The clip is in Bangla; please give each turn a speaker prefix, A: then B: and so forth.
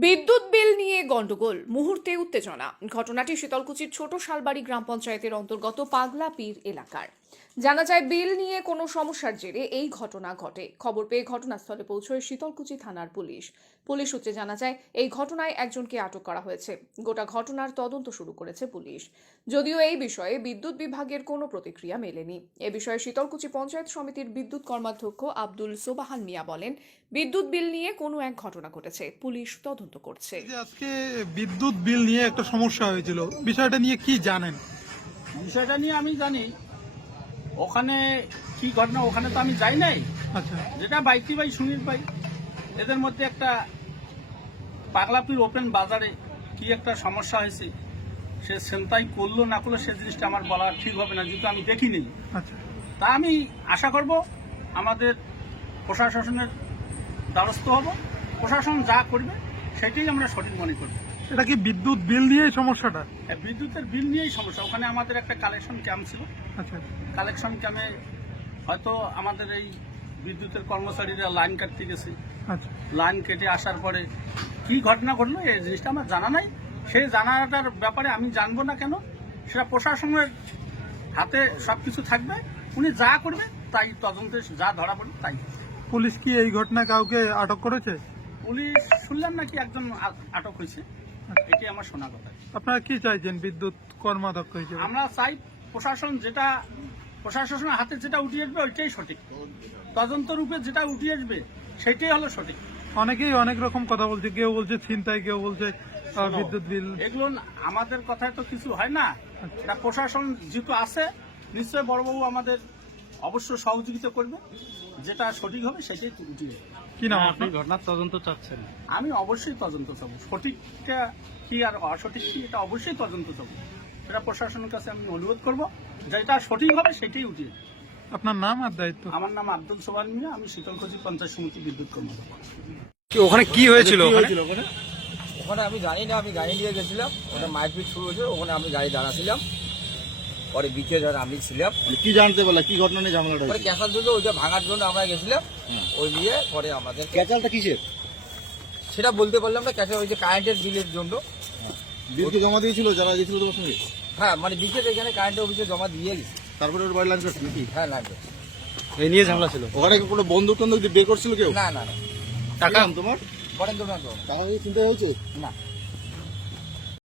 A: বিদ্যুৎ বিল নিয়ে গন্ডগোল, মুহূর্তে উত্তেজনা। ঘটনাটি শীতলকুচির ছোট শালবাড়ি গ্রাম পঞ্চায়েতের অন্তর্গত পাগলা পীর এলাকার। জানা যায়, বিল নিয়ে কোনো সমস্যার জেরে এই ঘটনা ঘটে। খবর পেয়ে ঘটনাস্থলে পৌঁছয় শীতলকুচি থানার পুলিশ। পুলিশ সূত্রে জানা যায়, এই ঘটনায় একজনকে আটক করা হয়েছে। গোটা ঘটনার তদন্ত শুরু করেছে পুলিশ। যদিও এই বিষয়ে বিদ্যুৎ বিভাগের কোনো প্রতিক্রিয়া মেলেনি। এ বিষয়ে শীতলকুচি পঞ্চায়েত সমিতির বিদ্যুৎ কর্মাধ্যক্ষ আব্দুল সোবাহান মিয়া বলেন, বিদ্যুৎ বিল নিয়ে কোনো এক ঘটনা ঘটেছে, পুলিশ তদন্ত করছে।
B: আজকে বিদ্যুৎ বিল নিয়ে একটা সমস্যা হয়েছিল, বিষয়টা নিয়ে কি জানেন?
C: বিষয়টা নিয়ে আমি জানি, ওখানে কি ঘটনা ওখানে তো আমি যাই নাই।
B: আচ্ছা,
C: যেটা বাইকি ভাই সুনীল ভাই এদের মধ্যে একটা পাগলাপির ওপেন বাজারে কি একটা সমস্যা হয়েছে, সে ছিনতাই করলো না করলো সে জিনিসটা আমার বলা ঠিক হবে না, যেহেতু আমি দেখিনি।
B: আচ্ছা,
C: তা আমি আশা করব আমাদের প্রশাসনের দ্বারস্থ হব, প্রশাসন যা করবে সেটাই আমরা সঠিক মনে করব।
B: এটা কি বিদ্যুৎ বিল নিয়ে সমস্যাটা?
C: বিদ্যুতের বিল নিয়েই সমস্যা। ওখানে আমাদের একটা কালেকশন ক্যাম্প ছিল,
B: আচ্ছা,
C: কালেকশন ক্যাম্পে হয়তো আমাদের এই বিদ্যুতের কর্মচারীরা লাইন কাটতে গেছে,
B: আচ্ছা,
C: লাইন কেটে আসার পরে কি ঘটনা ঘটলো এই জিনিসটা আমার জানা নাই। সেই জানাটার ব্যাপারে আমি জানবো না কেন, সেটা প্রশাসনের হাতে সবকিছু থাকবে। উনি যা করবে তাই তদন্তে যা ধরা পড়বে তাই।
B: পুলিশ কি এই ঘটনা কাউকে আটক করেছে?
C: পুলিশ শুনলাম নাকি একজন আটক হয়েছে, এটি আমার শোনা কথা।
B: আপনারা কি চাইছেন বিদ্যুৎ কর্মাধ্যক্ষ হিসেবে?
C: আমরা চাই প্রশাসন যেটা প্রশাসনের হাতে যেটা উঠিয়ে আসবে ওইটাই সঠিক, তদন্ত রূপে যেটা উঠিয়ে আসবে সেটাই হলো সঠিক।
B: অনেকেই অনেক রকম কথা বলছে, কেউ বলছে ছিনতাই, কেউ বলছে বিদ্যুৎ বিল।
C: এগুলো আমাদের কথায় তো কিছু হয় না। এটা প্রশাসন যেহেতু আছে, নিশ্চয়ই বড়বাবু আমাদের অবশ্য সহযোগিতা করবে, যেটা সঠিক হবে সেটাই উঠিয়ে আসবে।
B: কি নাম
D: আপনি
B: আপনার?
D: ঘটনার তদন্ত চাচ্ছেন?
C: আমি অবশ্যই তদন্ত চাবো, সঠিকটা কি আর অসঠিক কি এটা অবশ্যই তদন্ত চাবো। সেটা প্রশাসনের কাছে আমি অনুরোধ করব, যেটা সঠিক হবে সেটাই উঠিয়ে আসবে।
B: আপনার নাম আর দায়িত্ব?
C: আমার নাম আব্দুল সোবান মিয়া, আমি শীতলকুচি পঞ্চায়েত সমিতি বিদ্যুৎ কর্মকর্তা।
D: ওখানে কি হয়েছিল?
E: ওখানে আমি জানি না, আমি গাড়ি নিয়ে গেছিলাম, ওখানে মারপিট শুরু হয়েছে, ওখানে আমি গাড়ি দাঁড়াছিলাম, পরে বিচে ধর আমি ছিলাম।
D: কি জানতে পারলা কি ঘটনা নিয়ে ঝামেলাটা
E: পরে
D: হয়েছে?
E: ক্যাসাল জন্য ওইটা ভাঙার জন্য আমরা গেছিলাম, ওই নিয়ে পরে আমাদের
D: ক্যাচালটা কিসের?
E: সেটা বলতে পারলাম না। ক্যাসাল ওই যে কারেন্টের বিলের জন্য।
D: বিল কি জমা দিয়েছিল যারা গেছিল তোমার সঙ্গে?
E: হ্যাঁ, মানে বিচের এখানে কারেন্টের অফিসে জমা দিয়ে গেছি।
D: তারপরে ওর বাড়ি লাইন করছে নাকি?
E: হ্যাঁ, লাগবে।
D: এই নিয়ে ঝামেলা ছিল? ওখানে কি কোনো বন্দুক টন্দুক দিয়ে বের করছিল কেউ?
E: না না না,
D: টাকা তোমার
E: বরেন্দ্রনাথ
D: টাকা চিন্তা হয়েছে?
E: না।